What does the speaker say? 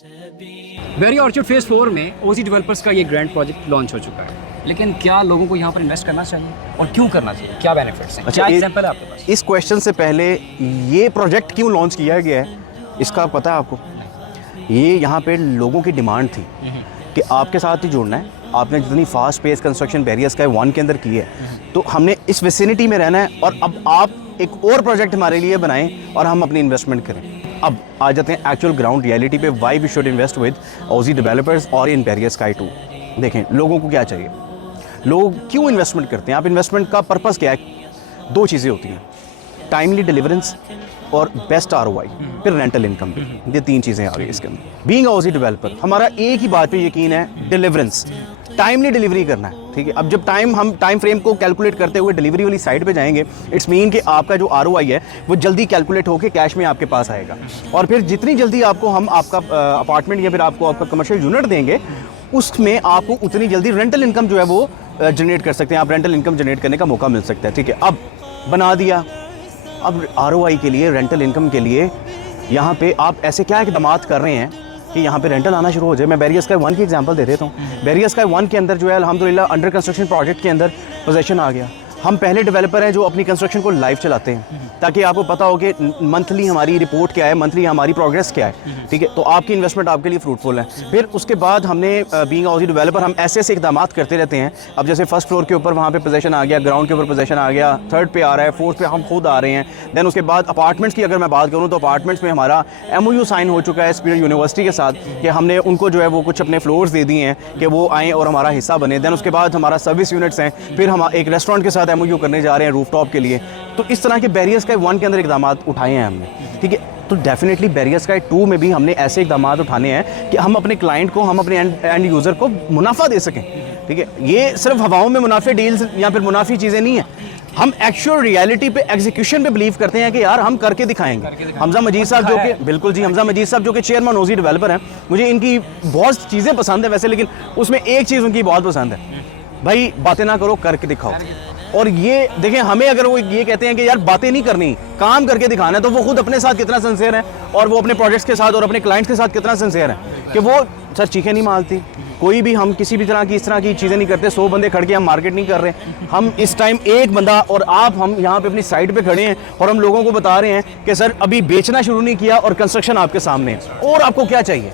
Very orchid phase 4 में ओजी developers का ये ग्रैंड प्रोजेक्ट लॉन्च हो चुका है, लेकिन क्या लोगों को यहाँ पर इन्वेस्ट करना चाहिए और क्यों करना चाहिए, क्या बेनिफिट्स हैं? अच्छा, क्या एग्जांपल है आपके पास? इस क्वेश्चन से पहले ये प्रोजेक्ट क्यों लॉन्च किया गया है इसका पता है आपको? ये यहाँ पे लोगों की डिमांड थी कि आपके साथ ही जुड़ना है। आपने जितनी fast pace construction barrier sky 1 के अंदर की है, तो हमने इस विसिनिटी में रहना है और अब आप एक और प्रोजेक्ट हमारे लिए बनाएं और हम अपनी इन्वेस्टमेंट करें। अब आ जाते हैं एक्चुअल ग्राउंड रियलिटी पे, why we should invest with OG developers और इन बैरियर स्काई 2। देखें लोगों को क्या चाहिए, लोग क्यों इन्वेस्टमेंट करते हैं। आप इन्वेस्टमेंट का पर्पस क्या है? 2 चीज़ें होती हैं, टाइमली डिलीवरेंस और बेस्ट ROI, फिर रेंटल इनकम भी। ये 3 चीज़ें आ गई इसके अंदर। बीइंग अ ओजी डेवलपर हमारा एक ही बात पे यकीन है, डिलीवरेंस, टाइमली डिलीवरी करना है। ठीक है, अब जब हम टाइम फ्रेम को कैलकुलेट करते हुए डिलीवरी वाली साइड पे जाएंगे, इट्स मीन कि आपका जो ROI है वो जल्दी कैलकुलेट होकर कैश में आपके पास आएगा। और फिर जितनी जल्दी आपको हम आपका अपार्टमेंट या फिर आपको आपका कमर्शियल यूनिट देंगे, उसमें आपको उतनी जल्दी रेंटल इनकम जो है वो जनरेट कर सकते हैं। आप रेंटल इनकम जनरेट करने का मौका मिल सकता है। ठीक है, अब बना दिया। अब ROI के लिए, रेंटल इनकम के लिए यहाँ पे आप ऐसे क्या इकदाम कर रहे हैं कि यहाँ पे रेंटल आना शुरू हो जाए। मैं बैरियर स्काई 1 की एग्जांपल दे देता हूँ। बैरियर स्काई 1 के अंदर जो है अल्हम्दुलिल्लाह अंडर कंस्ट्रक्शन प्रोजेक्ट के अंदर पोजीशन आ गया। हम पहले डेवलपर हैं जो अपनी कंस्ट्रक्शन को लाइव चलाते हैं, ताकि आपको पता हो कि मंथली हमारी रिपोर्ट क्या है, मंथली हमारी प्रोग्रेस क्या है। ठीक है, तो आपकी इन्वेस्टमेंट आपके लिए फ्रूटफुल है। फिर उसके बाद हमने बीइंग ओजी डेवलपर हम ऐसे ऐसे इकदाम करते रहते हैं। अब जैसे फर्स्ट फ्लोर के ऊपर वहाँ पे पोजीशन आ गया, ग्राउंड के ऊपर पोजीशन आ गया, 3rd पे आ रहा है, 4th पे हम खुद आ रहे हैं। देन उसके बाद अपार्टमेंट्स की अगर मैं बात करूँ तो अपार्टमेंट्स में हमारा MOU साइन हो चुका है स्पीड यूनिवर्सिटी के साथ कि हमने उनको जो है वो कुछ अपने फ्लोर्स दे दिए हैं कि वो आएँ और हमारा हिस्सा बने। देन उसके बाद हमारा सर्विस यूनिट्स हैं, फिर हम एक रेस्टोरेंट के साथ MOU करने जा रहे हैं रूफटॉप के लिए। तो इस तरह के बैरियर स्काई 1 के अंदर इकदाम उठाए हैं हमने। ठीक है, तो डेफिनेटली बैरियर स्काई 2 में भी हमने ऐसे इकदाम उठाने हैं कि हम अपने क्लाइंट को, हम अपने एंड यूज़र को मुनाफा दे सकें। ठीक है, ये सिर्फ हवाओं में मुनाफे डील्स या फिर मुनाफी चीज़ें नहीं हैं। हम एक्चुअल रियलिटी पे, एग्जीक्यूशन पे बिलीव करते हैं कि यार हम करके दिखाएंगे। हमजा मजीद साहब जो कि, बिल्कुल जी, हमजा मजीद साहब जो कि चेयरमैन ओजी डेवलपर हैं, मुझे इनकी बहुत चीज़ें पसंद है वैसे, लेकिन उसमें एक चीज़ उनकी बहुत पसंद है, भाई बातें ना करो, करके दिखाओ। और ये देखें, हमें अगर वो ये कहते हैं कि यार बातें नहीं करनी, काम करके दिखाना है, तो वो खुद अपने साथ कितना सिंसियर है और वो अपने प्रोजेक्ट्स के साथ और अपने क्लाइंट्स के साथ कितना सिंसियर है कि वो सर चीखें नहीं मारती। कोई भी हम किसी भी तरह की इस तरह की चीज़ें नहीं करते। 100 बंदे खड़ के हम मार्केट नहीं कर रहे। हम इस टाइम एक बंदा और हम यहाँ पे अपनी साइट पे खड़े हैं और हम लोगों को बता रहे हैं कि सर अभी बेचना शुरू नहीं किया और कंस्ट्रक्शन आपके सामने है, और आपको क्या चाहिए।